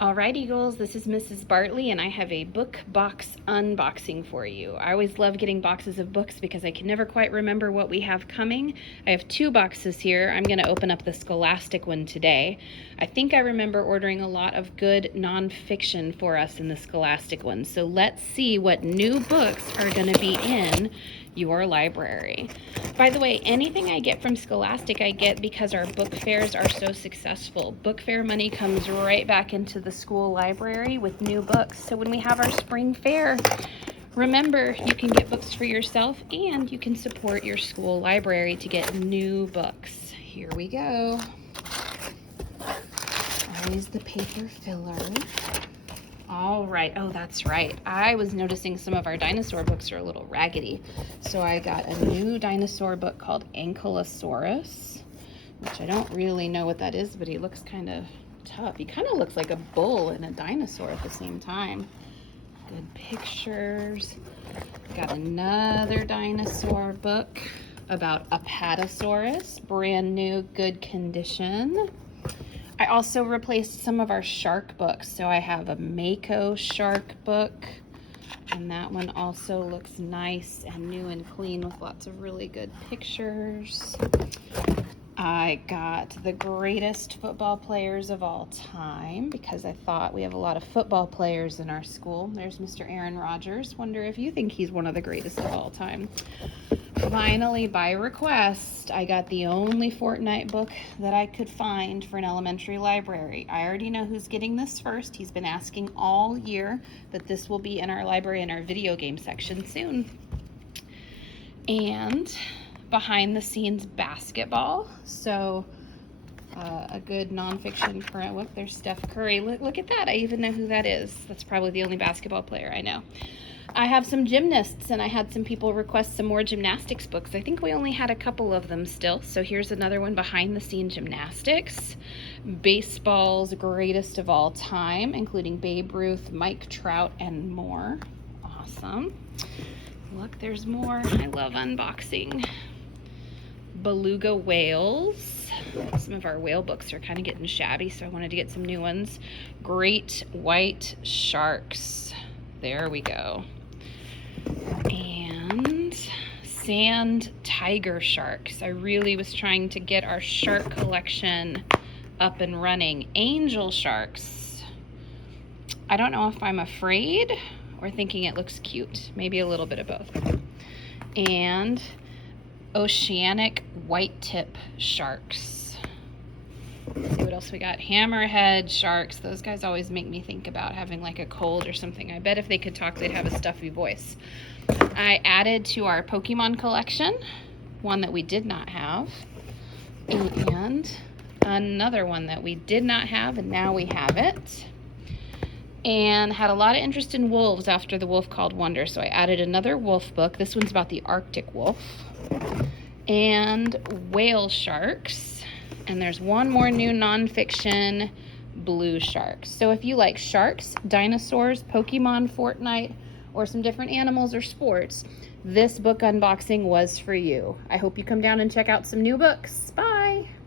Alright, Eagles, this is Mrs. Bartley, and I have a book box unboxing for you. I always love getting boxes of books because I can never quite remember what we have coming. I have two boxes here. I'm going to open up the Scholastic one today. I think I remember ordering a lot of good nonfiction for us in the Scholastic one, so let's see what new books are going to be in your library. By the way, anything I get from Scholastic I get because our book fairs are so successful. Book fair money comes right back into the school library with new books. So when we have our spring fair, remember you can get books for yourself and you can support your school library to get new books. Here we go. Always the paper filler. All right, oh, that's right. I was noticing some of our dinosaur books are a little raggedy. So I got a new dinosaur book called Ankylosaurus, which I don't really know what that is, but he looks kind of tough. He kind of looks like a bull and a dinosaur at the same time. Good pictures. Got another dinosaur book about Apatosaurus, brand new, good condition. I also replaced some of our shark books. So I have a Mako shark book, and that one also looks nice and new and clean with lots of really good pictures. I got the greatest football players of all time because I thought we have a lot of football players in our school. There's Mr. Aaron Rodgers. Wonder if you think he's one of the greatest of all time. Finally, by request, I got the only Fortnite book that I could find for an elementary library. I already know who's getting this first. He's been asking all year that this will be in our library in our video game section soon. And behind the scenes basketball. So a good nonfiction current book. There's Steph Curry. Look at that. I even know who that is. That's probably the only basketball player I know. I have some gymnasts, and I had some people request some more gymnastics books. I think we only had a couple of them still. So here's another one, Behind the Scene Gymnastics. Baseball's greatest of all time, including Babe Ruth, Mike Trout, and more. Awesome. Look, there's more. I love unboxing. Beluga whales. Some of our whale books are kind of getting shabby, so I wanted to get some new ones. Great white sharks. There we go. And sand tiger sharks. I really was trying to get our shark collection up and running. Angel sharks. I don't know if I'm afraid or thinking it looks cute. Maybe a little bit of both. And oceanic white tip sharks. Let's see what else we got. Hammerhead sharks. Those guys always make me think about having like a cold or something. I bet if they could talk, they'd have a stuffy voice. I added to our Pokemon collection one that we did not have, and another one that we did not have, and now we have it. And had a lot of interest in wolves after The Wolf Called Wonder, so I added another wolf book. This one's about the Arctic wolf. And whale sharks. And there's one more new nonfiction, blue sharks. So if you like sharks, dinosaurs, Pokemon, Fortnite, or some different animals or sports, this book unboxing was for you. I hope you come down and check out some new books. Bye!